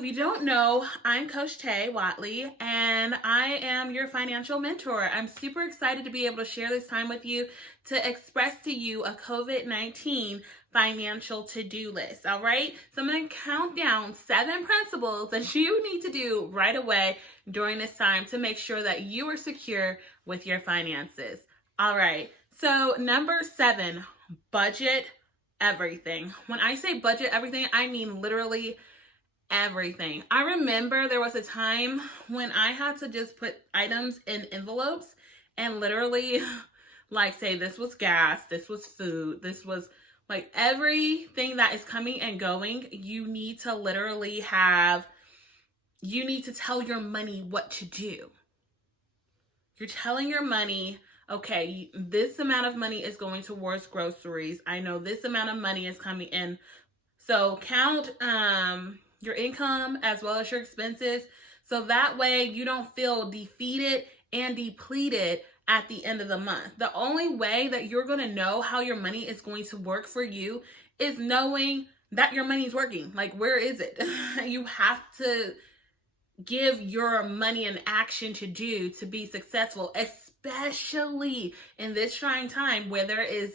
if you don't know, I'm Coach Tay Watley, and I am your financial mentor. I'm super excited to be able to share this time with you to express to you a COVID-19 financial to-do list, all right? So I'm going to count down 7 principles that you need to do right away during this time to make sure that you are secure with your finances. All right, so number 7, budget everything. When I say budget everything, I mean literally everything. I remember there was a time when I had to just put items in envelopes and literally like say this was gas, this was food, this was like everything that is coming and going. You need to tell your money what to do. You're telling your money, okay, this amount of money is going towards groceries. I know this amount of money is coming in. So count your income as well as your expenses. So that way you don't feel defeated and depleted at the end of the month. The only way that you're going to know how your money is going to work for you is knowing that your money is working. Like, where is it? You have to give your money an action to do to be successful, especially in this trying time where there is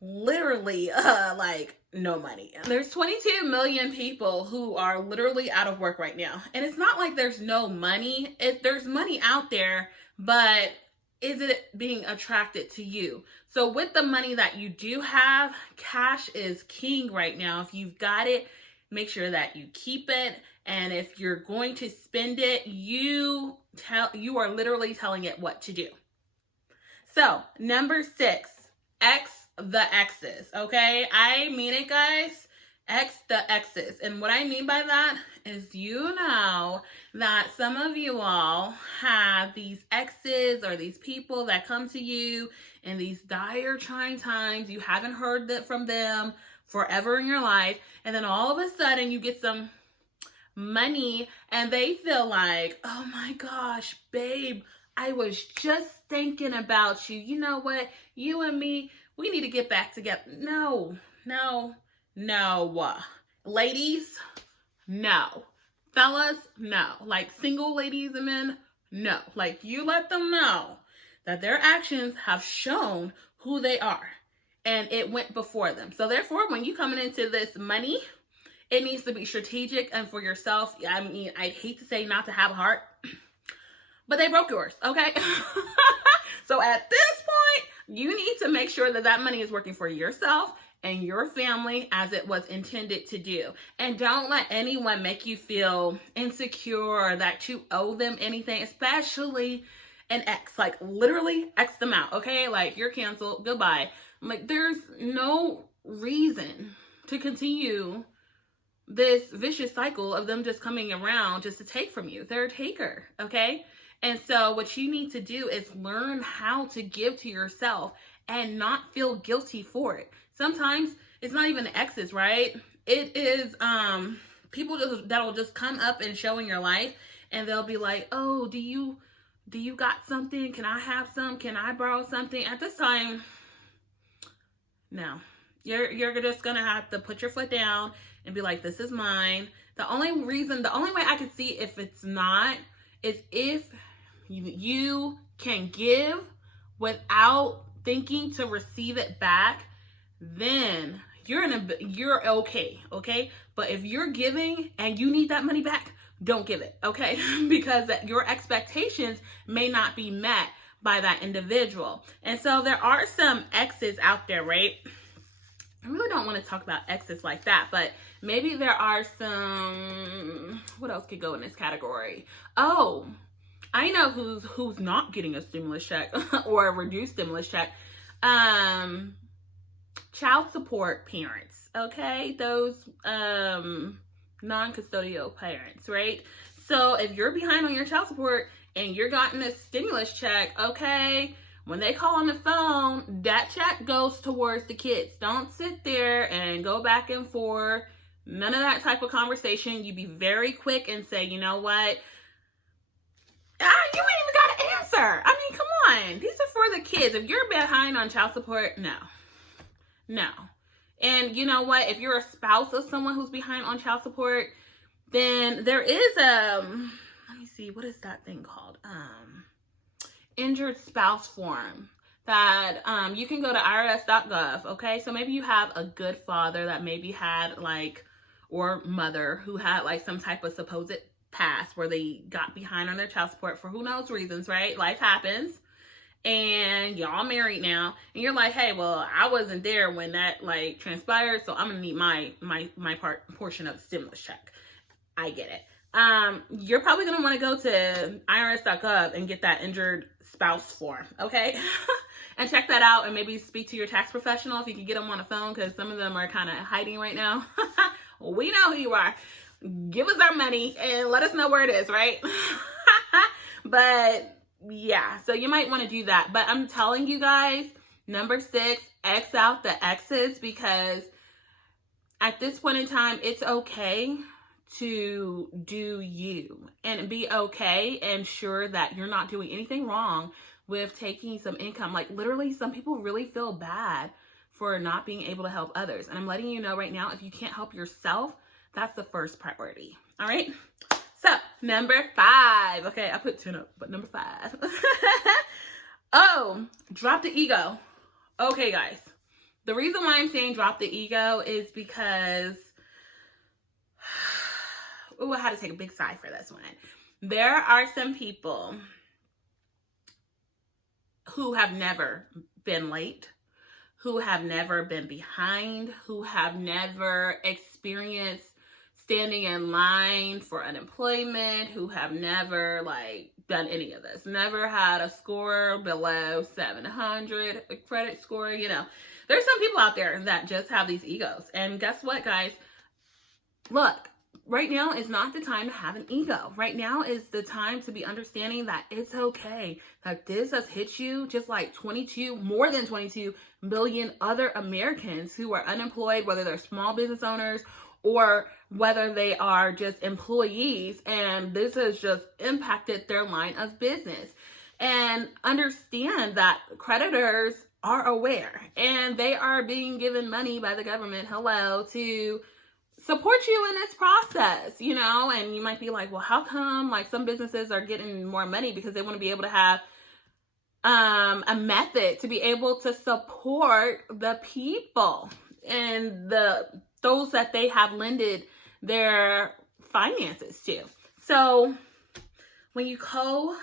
literally like no money. There's 22 million people who are literally out of work right now. And it's not like there's no money. There's money out there, but is it being attracted to you? So with the money that you do have, cash is king right now. If you've got it, make sure that you keep it. And if you're going to spend it, you are literally telling it what to do. So number 6, X the Exes, okay? I mean it, guys. X the Exes. And what I mean by that is, you know that some of you all have these exes or these people that come to you in these dire trying times. You haven't heard that from them forever in your life. And then all of a sudden you get some money and they feel like, oh my gosh, babe, I was just thinking about you. You know what? You and me, we need to get back together. No. Ladies, no. Fellas, no. Like single ladies and men, no. Like, you let them know that their actions have shown who they are and it went before them. So therefore, when you coming into this money, it needs to be strategic and for yourself. I mean, I'd hate to say not to have a heart, but they broke yours, okay? So at this point, you need to make sure that that money is working for yourself and your family as it was intended to do. And don't let anyone make you feel insecure or that you owe them anything, especially an ex. Like, literally X them out, okay? Like, you're canceled, goodbye. Like, there's no reason to continue this vicious cycle of them just coming around just to take from you. They're a taker, okay? And so what you need to do is learn how to give to yourself and not feel guilty for it. Sometimes it's not even the exes, right? It is people that'll just come up and show in your life, and they'll be like, oh, do you got something? Can I have some? Can I borrow something? At this time, no. You're just gonna have to put your foot down and be like, this is mine. The only way I could see if it's not is if you can give without thinking to receive it back, then you're okay? But if you're giving and you need that money back, don't give it, okay? Because your expectations may not be met by that individual. And so there are some exes out there, right? I really don't want to talk about exes like that, but maybe there are some, what else could go in this category? Oh, I know who's not getting a stimulus check or a reduced stimulus check. Child support parents, okay? Those non-custodial parents, right? So if you're behind on your child support and you're gotten a stimulus check, okay, when they call on the phone, that check goes towards the kids. Don't sit there and go back and forth. None of that type of conversation. You be very quick and say, you know what? You ain't even got to answer. I mean, come on. These are for the kids. If you're behind on child support, no. And you know what? If you're a spouse of someone who's behind on child support, then there is let me see, what is that thing called? Injured spouse form that you can go to irs.gov. Okay, so maybe you have a good father that maybe had like, or mother who had like some type of supposed past where they got behind on their child support for who knows reasons, right? Life happens. And y'all married now, and you're like, hey, well, I wasn't there when that like transpired, so I'm gonna need my portion of the stimulus check. I get it. You're probably gonna want to go to irs.gov and get that injured spouse form, okay? And check that out, and maybe speak to your tax professional if you can get them on the phone, because some of them are kind of hiding right now. We know who you are. Give us our money and let us know where it is, right? But yeah, so you might want to do that. But I'm telling you guys, number 6, X out the exes, because at this point in time, it's okay to do you and be okay and sure that you're not doing anything wrong with taking some income. Like literally, some people really feel bad for not being able to help others. And I'm letting you know right now, if you can't help yourself, that's the first priority. All right. So number 5. Okay, I put 10 up, but number 5. Oh, drop the ego. Okay, guys. The reason why I'm saying drop the ego is because, I had to take a big sigh for this one. There are some people who have never been late, who have never been behind, who have never experienced standing in line for unemployment, who have never like done any of this, never had a score below 700, a credit score, you know. There's some people out there that just have these egos. And guess what, guys? Look, right now is not the time to have an ego. Right now is the time to be understanding that it's okay, that this has hit you just like more than 22 million other Americans who are unemployed, whether they're small business owners or whether they are just employees, and this has just impacted their line of business. And understand that creditors are aware, and they are being given money by the government, to support you in this process, you know. And you might be like, well, how come like some businesses are getting more money? Because they want to be able to have a method to be able to support the people and those that they have lended their finances to. So when you go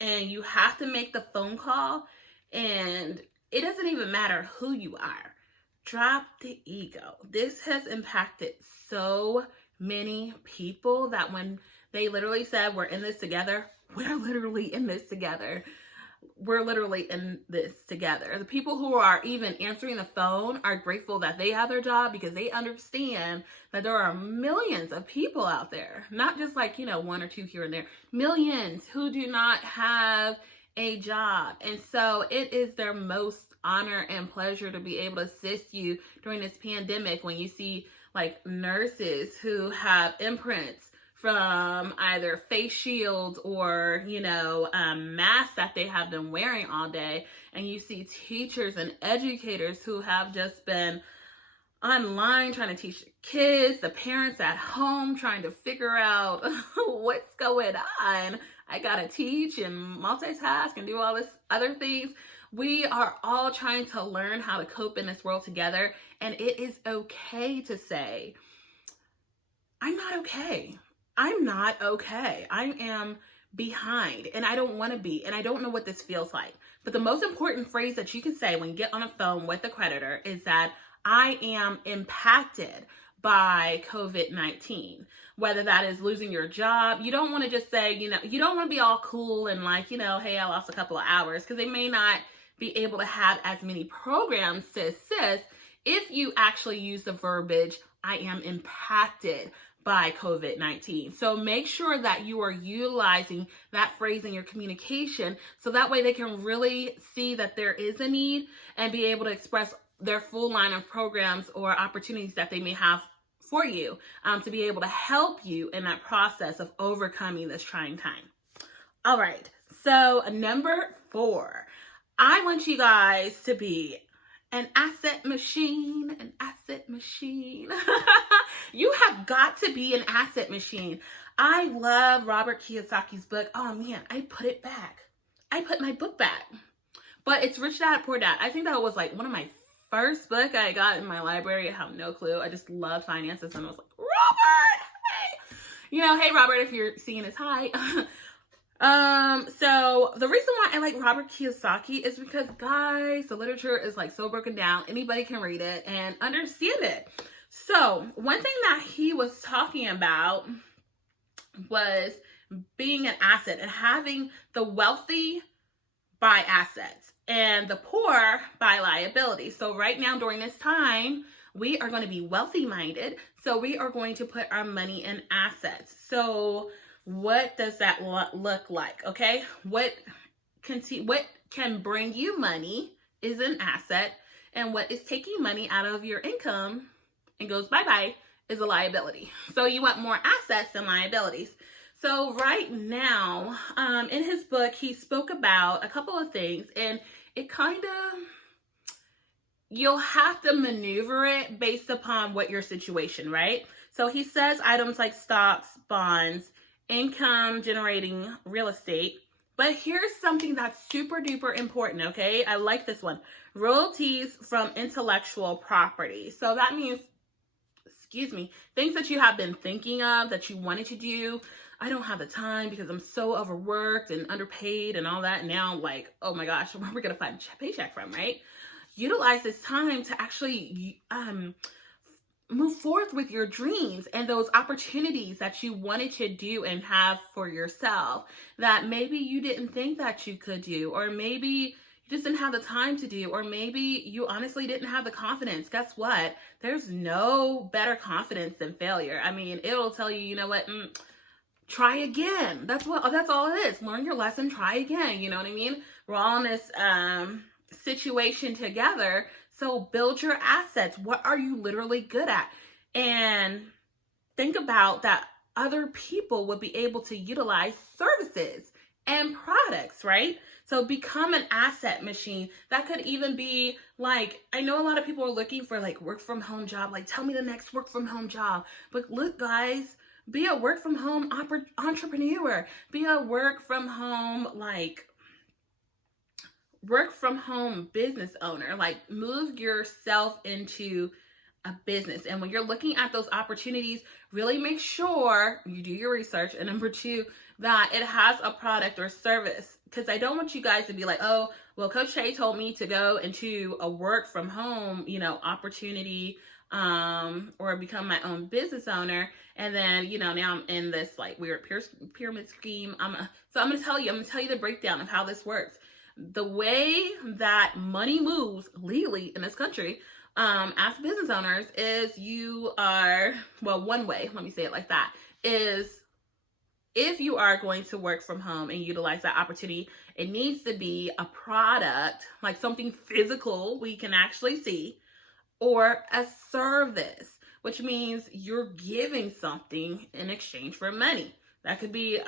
and you have to make the phone call, and it doesn't even matter who you are, drop the ego. This has impacted so many people that when they literally said, we're in this together, we're literally in this together. We're literally in this together. The people who are even answering the phone are grateful that they have their job, because they understand that there are millions of people out there, not just like, you know, 1 or 2 here and there, millions who do not have a job. And so it is their most honor and pleasure to be able to assist you during this pandemic, when you see like nurses who have imprints from either face shields or, you know, masks that they have been wearing all day. And you see teachers and educators who have just been online trying to teach the kids, the parents at home trying to figure out what's going on. I gotta teach and multitask and do all this other things. We are all trying to learn how to cope in this world together. And it is okay to say, I'm not okay. I'm not okay. I am behind, and I don't want to be, and I don't know what this feels like. But the most important phrase that you can say when you get on a phone with a creditor is that I am impacted by COVID-19, whether that is losing your job. You don't want to just say, you know, you don't want to be all cool and like, you know, hey, I lost a couple of hours, because they may not be able to have as many programs to assist if you actually use the verbiage, I am impacted by COVID-19. So make sure that you are utilizing that phrase in your communication, so that way they can really see that there is a need and be able to express their full line of programs or opportunities that they may have for you, to be able to help you in that process of overcoming this trying time. All right, so number 4, I want you guys to be an asset machine, You have got to be an asset machine. I love Robert Kiyosaki's book. Oh man, I put it back. I put my book back. But it's Rich Dad, Poor Dad. I think that was like one of my first book I got in my library. I have no clue. I just love finances. And I was like, Robert, hey. You know, hey, Robert, if you're seeing this, hi. So the reason why I like Robert Kiyosaki is because, guys, the literature is like so broken down. Anybody can read it and understand it. So one thing that he was talking about was being an asset and having the wealthy buy assets and the poor buy liability. So right now during this time, we are going to be wealthy minded. So we are going to put our money in assets. So what does that look like? Okay. What can bring you money is an asset, and what is taking money out of your income and goes bye-bye is a liability. So you want more assets than liabilities. So right now, in his book, he spoke about a couple of things, and it kind of, you'll have to maneuver it based upon what your situation, right? So he says items like stocks, bonds, income generating real estate. But here's something that's super duper important, okay? I like this one. Royalties from intellectual property. So that means, things that you have been thinking of that you wanted to do. I don't have the time because I'm so overworked and underpaid and all that. And now, like, oh my gosh, where are we going to find a paycheck from, right? Utilize this time to actually move forth with your dreams and those opportunities that you wanted to do and have for yourself that maybe you didn't think that you could do, or maybe you just didn't have the time to do, or maybe you honestly didn't have the confidence. Guess what? There's no better confidence than failure. I mean, it'll tell you, you know what? Try again. That's all it is. Learn your lesson, try again. You know what I mean? We're all in this situation together. So build your assets. What are you literally good at? And think about that other people would be able to utilize services and products, right? So become an asset machine. That could even be like, I know a lot of people are looking for like work from home job. Like, tell me the next work from home job. But look, guys, be a work from home entrepreneur. Be a work from home, work from home business owner. Like, move yourself into a business. And when you're looking at those opportunities, really make sure you do your research. And number two, that it has a product or service. Because I don't want you guys to be like, oh, well, Coach Shay told me to go into a work from home, opportunity, or become my own business owner. And then, now I'm in this like weird pyramid scheme. So I'm going to tell you the breakdown of how this works. The way that money moves legally in this country, as business owners is one way, let me say it like that, is if you are going to work from home and utilize that opportunity, it needs to be a product, like something physical we can actually see, or a service, which means you're giving something in exchange for money. That could be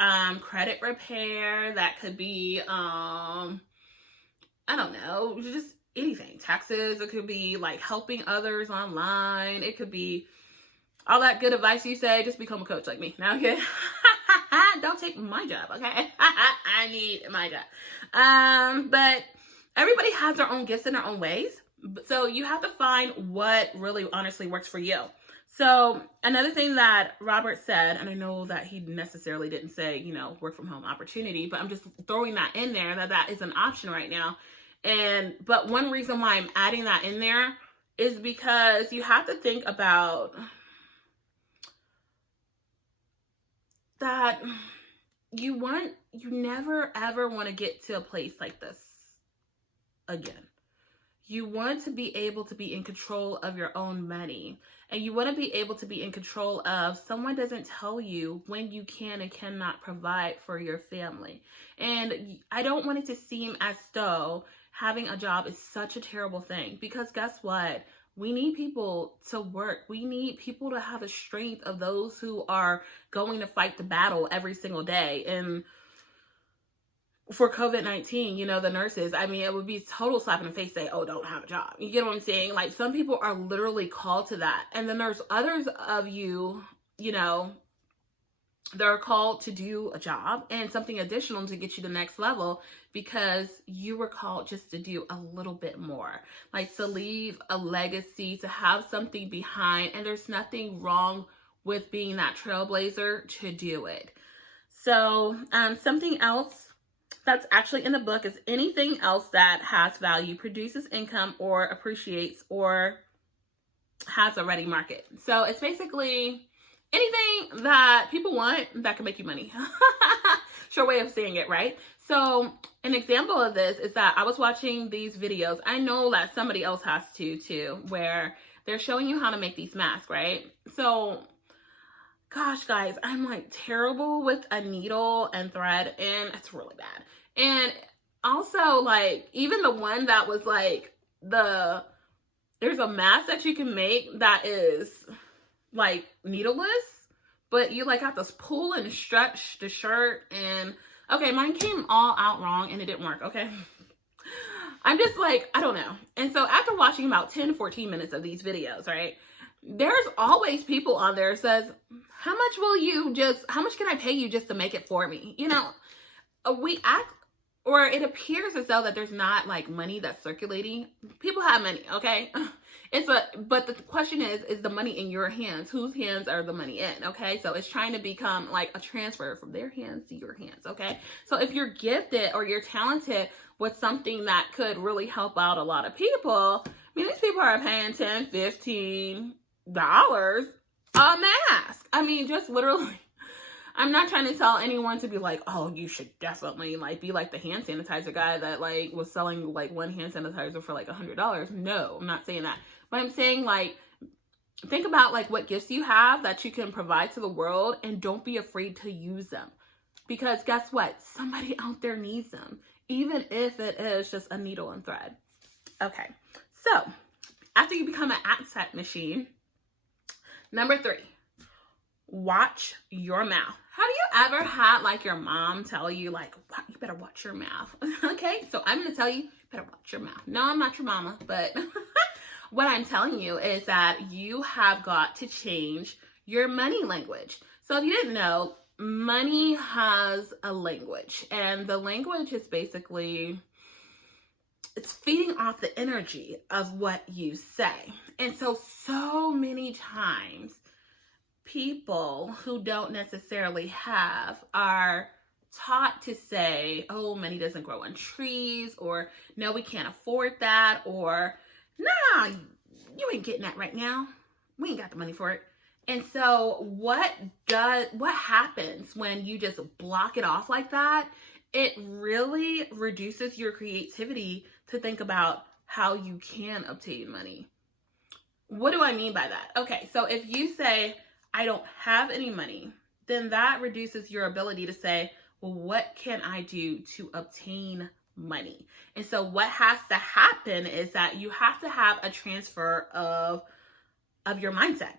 credit repair. That could be, I don't know, just anything. Taxes. It could be like helping others online. It could be all that good advice you say. Just become a coach like me. Now, okay? Don't take my job, okay? I need my job. But everybody has their own gifts in their own ways. So you have to find what really honestly works for you. So another thing that Robert said, and I know that he necessarily didn't say, work from home opportunity, but I'm just throwing that in there, that is an option right now. But one reason why I'm adding that in there is because you have to think about that you never ever want to get to a place like this again. You want to be able to be in control of your own money, and you want to be able to be in control of someone doesn't tell you when you can and cannot provide for your family. And I don't want it to seem as though having a job is such a terrible thing, because guess what? We need people to work. We need people to have the strength of those who are going to fight the battle every single day. And for COVID-19, you know, the nurses, I mean, it would be total slap in the face, say, oh, don't have a job. You get what I'm saying? Like, some people are literally called to that. And then there's others of you, you know, they're called to do a job and something additional to get you to the next level because you were called just to do a little bit more, like to leave a legacy, to have something behind. And there's nothing wrong with being that trailblazer to do it. So something else that's actually in the book is anything else that has value, produces income, or appreciates, or has a ready market. So it's basically anything that people want that can make you money. Sure way of saying it, right? So an example of this is that I was watching these videos. I know that somebody else has too, where they're showing you how to make these masks, right? So gosh, guys, I'm like terrible with a needle and thread, and it's really bad. And also, like, even the one that was like there's a mask that you can make that is like needleless, but you like have to pull and stretch the shirt. And okay, mine came all out wrong and it didn't work. Okay. I'm just like, I don't know. And so after watching about 10 to 14 minutes of these videos, right, there's always people on there says, how much can I pay you just to make it for me? You know, we act, or it appears as though that there's not like money that's circulating. People have money, okay? But the question is the money in your hands? Whose hands are the money in, okay? So it's trying to become like a transfer from their hands to your hands, okay? So if you're gifted or you're talented with something that could really help out a lot of people, I mean, these people are paying $10, $15 a mask. I mean, just literally. I'm not trying to tell anyone to be like, oh, you should definitely like be like the hand sanitizer guy that like was selling like one hand sanitizer for like $100. No, I'm not saying that. But I'm saying like, think about like what gifts you have that you can provide to the world, and don't be afraid to use them. Because guess what? Somebody out there needs them, even if it is just a needle and thread. Okay, so after you become an asset machine, number 3, watch your mouth. Have you ever had like your mom tell you like, you better watch your mouth? Okay, so I'm gonna tell you, better watch your mouth. No, I'm not your mama, but what I'm telling you is that you have got to change your money language. So if you didn't know, money has a language, and the language is basically, it's feeding off the energy of what you say. And so many times people who don't necessarily have are taught to say, oh, money doesn't grow on trees, or no, we can't afford that, or nah, you ain't getting that right now. We ain't got the money for it. And so what happens when you just block it off like that? It really reduces your creativity to think about how you can obtain money. What do I mean by that? Okay, so if you say, I don't have any money, then that reduces your ability to say, well, what can I do to obtain money? And so what has to happen is that you have to have a transfer of your mindset,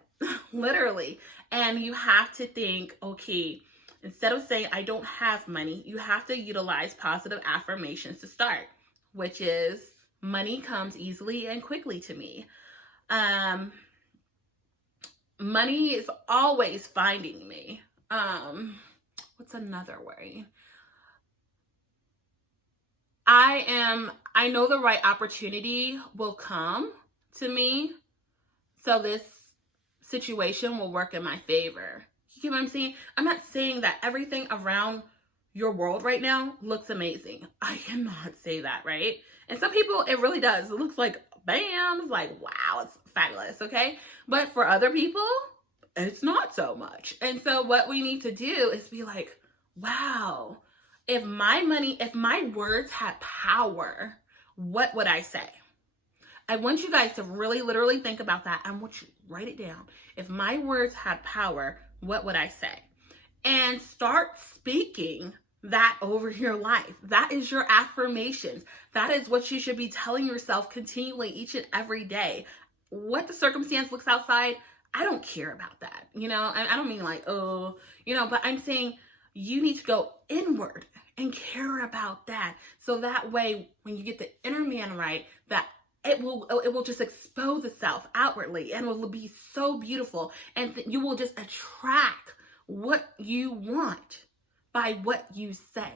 literally. And you have to think, okay, instead of saying I don't have money, you have to utilize positive affirmations to start, which is money comes easily and quickly to me. Money is always finding me. What's another word? I know the right opportunity will come to me, so this situation will work in my favor. You get what I'm saying? I'm not saying that everything around your world right now looks amazing. I cannot say that, right? And some people, it really does. It looks like, bam, it's like, wow, it's fabulous, okay? But for other people, it's not so much. And so what we need to do is be like, wow, if my words had power, what would I say? I want you guys to really literally think about that. I want you to write it down. If my words had power, what would I say? And start speaking that over your life. That is your affirmations. That is what you should be telling yourself continually each and every day. What the circumstance looks outside, I don't care about that. You know, I don't mean like, oh, you know, but I'm saying you need to go inward and care about that. So that way, when you get the inner man right, that it will just expose itself outwardly, and it will be so beautiful, and you will just attract what you want by what you say.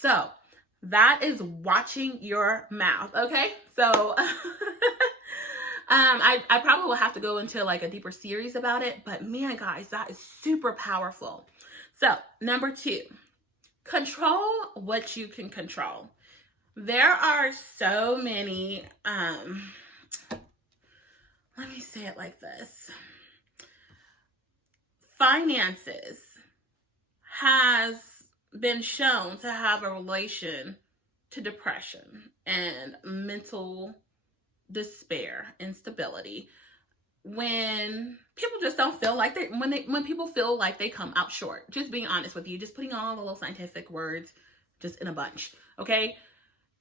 So that is watching your mouth. Okay, so I probably will have to go into like a deeper series about it, but man, guys, that is super powerful. So number 2, control what you can control. There are so many, let me say it like this. Finances has been shown to have a relation to depression and mental despair, instability. When people just don't feel like when people feel like they come out short, just being honest with you, just putting all the little scientific words just in a bunch, okay?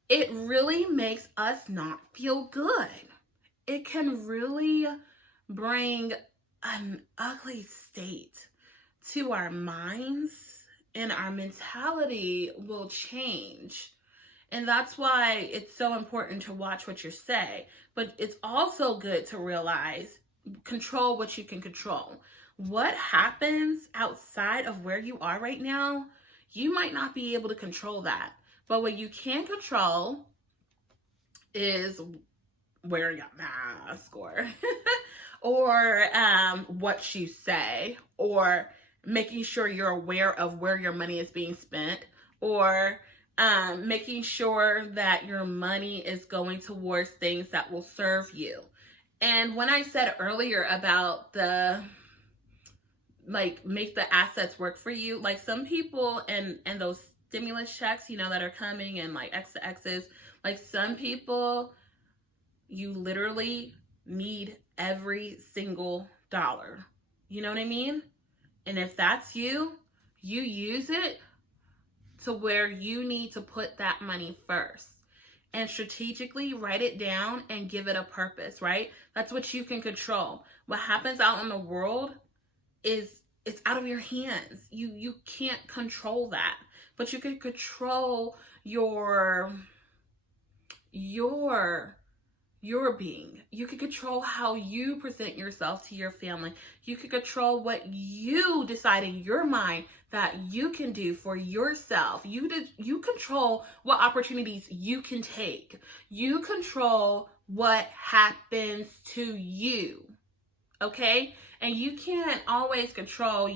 It really makes us not feel good. It can really bring an ugly state to our minds, and our mentality will change. And that's why it's so important to watch what you say. But it's also good to realize, control what you can control. What happens outside of where you are right now, you might not be able to control that. But what you can control is wearing a mask, or what you say, or making sure you're aware of where your money is being spent, or making sure that your money is going towards things that will serve you. And when I said earlier about make the assets work for you, like some people and those stimulus checks, that are coming, and like Exes, like some people, you literally need every single dollar. You know what I mean? And if that's you use it to where you need to put that money first, and strategically write it down and give it a purpose, right? That's what you can control. What happens out in the world it's out of your hands. You can't control that, but you can control your being. You can control how you present yourself to your family. You can control what you decide in your mind that you can do for yourself. You control what opportunities you can take. You control what happens to you. Okay? And you can't always control,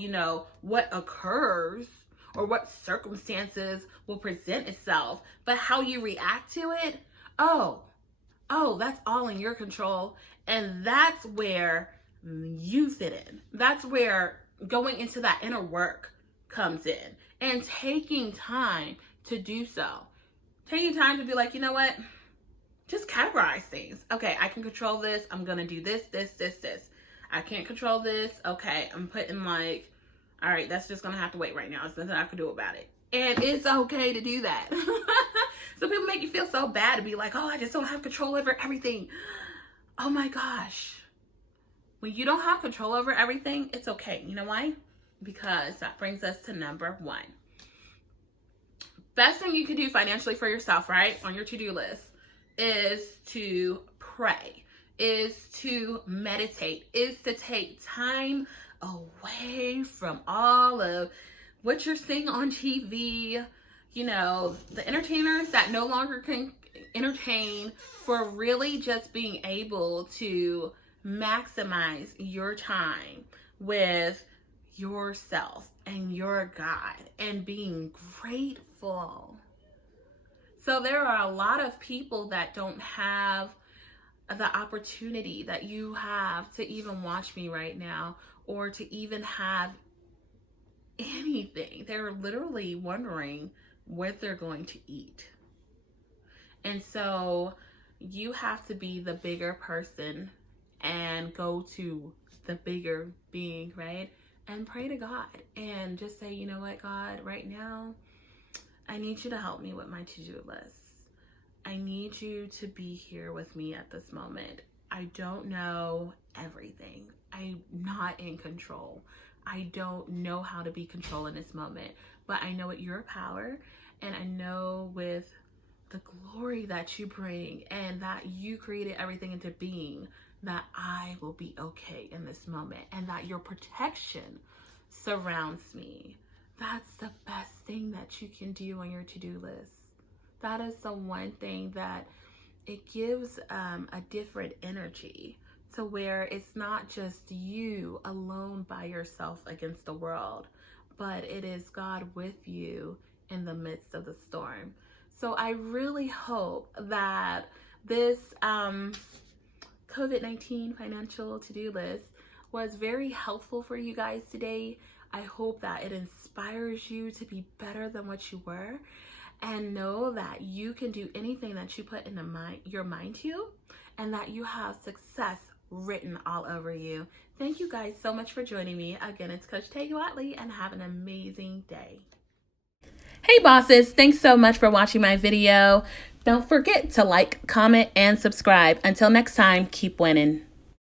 what occurs or what circumstances will present itself, but how you react to it, that's all in your control. And that's where you fit in. That's where going into that inner work comes in, and taking time to do so. Taking time to be like, you know what? Just categorize things. Okay, I can control this. I'm going to do this. I can't control this. Okay, I'm putting like, all right, that's just going to have to wait right now. There's nothing I can do about it. And it's okay to do that. So people make you feel so bad to be like, oh, I just don't have control over everything. Oh my gosh. When you don't have control over everything, it's okay. You know why? Because that brings us to number 1. Best thing you can do financially for yourself, right? On your to-do list is to pray, is to meditate, is to take time away from all of what you're seeing on TV, the entertainers that no longer can entertain, for really just being able to maximize your time with yourself and your God and being grateful. So there are a lot of people that don't have the opportunity that you have to even watch me right now, or to even have anything. They're literally wondering what they're going to eat. And so you have to be the bigger person and go to the bigger being, right? And pray to God and just say, you know what, God, right now, I need you to help me with my to-do list. I need you to be here with me at this moment. I don't know everything. I'm not in control. I don't know how to be control in this moment, but I know with your power, and I know with the glory that you bring and that you created everything into being, that I will be okay in this moment, and that your protection surrounds me. That's the best thing that you can do on your to-do list. That is the one thing that it gives a different energy, to where it's not just you alone by yourself against the world, but it is God with you in the midst of the storm. So I really hope that this COVID-19 financial to-do list was very helpful for you guys today. I hope that it inspires you to be better than what you were, and know that you can do anything that you put in your mind to, and that you have success written all over you. Thank you guys so much for joining me. Again, it's Coach Tay Watley, and have an amazing day. Hey bosses, thanks so much for watching my video. Don't forget to like, comment, and subscribe. Until next time, keep winning.